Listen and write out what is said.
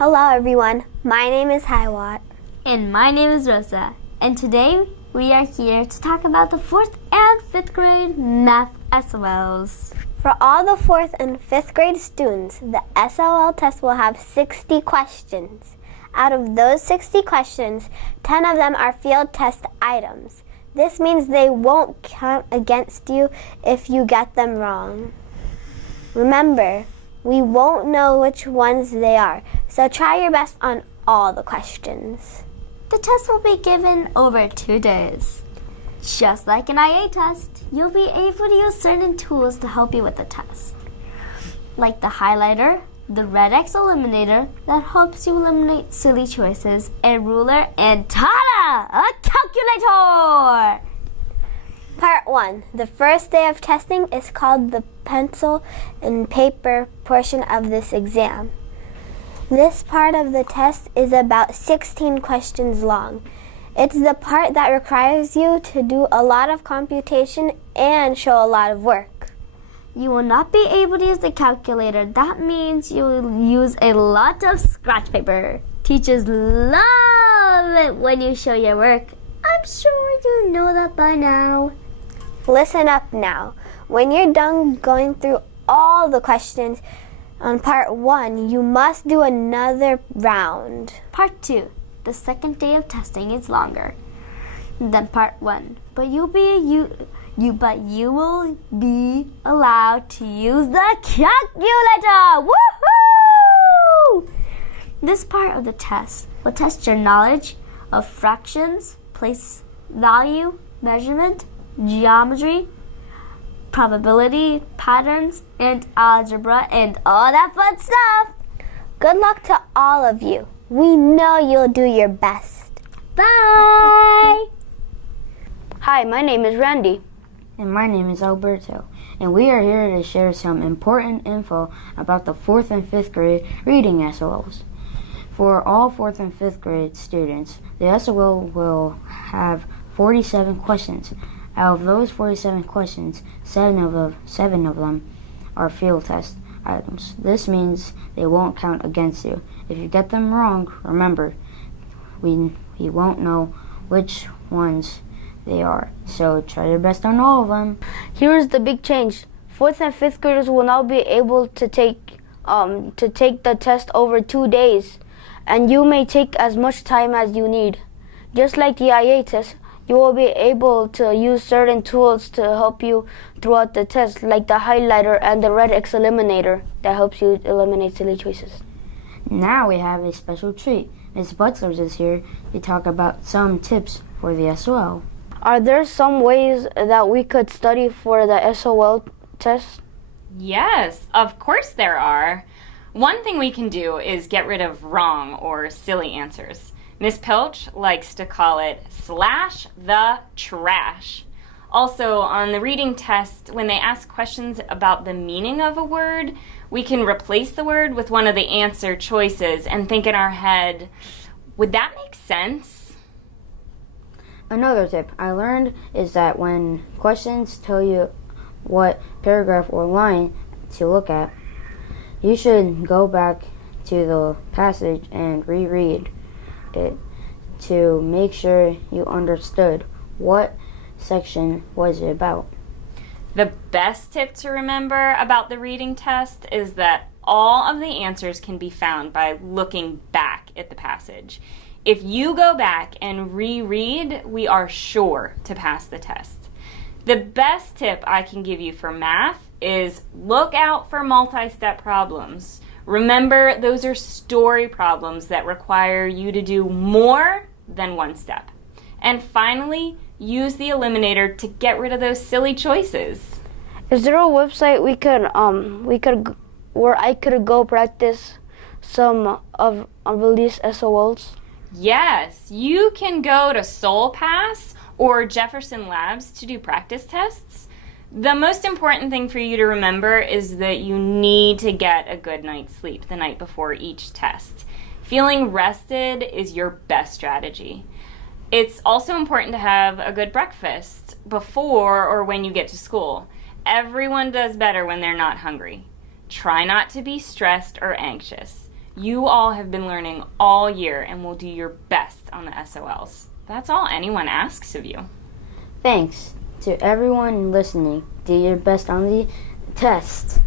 Hello everyone, my name is Hiwat. And my name is Rosa. And today we are here to talk about the 4th and 5th grade math SOLs. For all the 4th and 5th grade students, the SOL test will have 60 questions. Out of those 60 questions, 10 of them are field test items. This means they won't count against you if you get them wrong. Remember, we won't know which ones they are, so try your best on all the questions. The test will be given over 2 days. Just like an IA test, you'll be able to use certain tools to help you with the test, like the highlighter, the red X eliminator that helps you eliminate silly choices, a ruler, and ta-da! A calculator! Part 1. The first day of testing is called the pencil and paper portion of this exam. This part of the test is about 16 questions long. It's the part that requires you to do a lot of computation and show a lot of work. You will not be able to use the calculator. That means you will use a lot of scratch paper. Teachers love it when you show your work. I'm sure you know that by now. Listen up now. When you're done going through all the questions on part 1, you must do another round. Part 2. The second day of testing is longer than part 1, but you will be allowed to use the calculator. Woohoo! This part of the test will test your knowledge of fractions, place value, measurement, geometry, probability, patterns, and algebra, and all that fun stuff. Good luck to all of you. We know you'll do your best. Bye! Hi, my name is Randy. And my name is Alberto, and we are here to share some important info about the 4th and 5th grade reading SOLs. For all 4th and 5th grade students, the SOL will have 47 questions. Out of those 47 questions, 7 of them are field test items. This means they won't count against you. If you get them wrong, remember, we won't know which ones they are. So try your best on all of them. Here's the big change. 4th and 5th graders will now be able to take the test over 2 days, and you may take as much time as you need. Just like the IA test, you will be able to use certain tools to help you throughout the test, like the highlighter and the red X eliminator that helps you eliminate silly choices. Now we have a special treat. Ms. Butlers is here to talk about some tips for the SOL. Are there some ways that we could study for the SOL test? Yes, of course there are. One thing we can do is get rid of wrong or silly answers. Miss Pilch likes to call it slash the trash. Also, on the reading test, when they ask questions about the meaning of a word, we can replace the word with one of the answer choices and think in our head, would that make sense? Another tip I learned is that when questions tell you what paragraph or line to look at, you should go back to the passage and reread it to make sure you understood what section was it about. The best tip to remember about the reading test is that all of the answers can be found by looking back at the passage. If you go back and reread, we are sure to pass the test. The best tip I can give you for math is look out for multi-step problems. Remember, those are story problems that require you to do more than one step. And finally, use the eliminator to get rid of those silly choices. Is there a website where I could go practice some of these SOLs? Yes, you can go to SoulPass or Jefferson Labs to do practice tests. The most important thing for you to remember is that you need to get a good night's sleep the night before each test. Feeling rested is your best strategy. It's also important to have a good breakfast before or when you get to school. Everyone does better when they're not hungry. Try not to be stressed or anxious. You all have been learning all year and will do your best on the SOLs. That's all anyone asks of you. Thanks to everyone listening. Do your best on the test.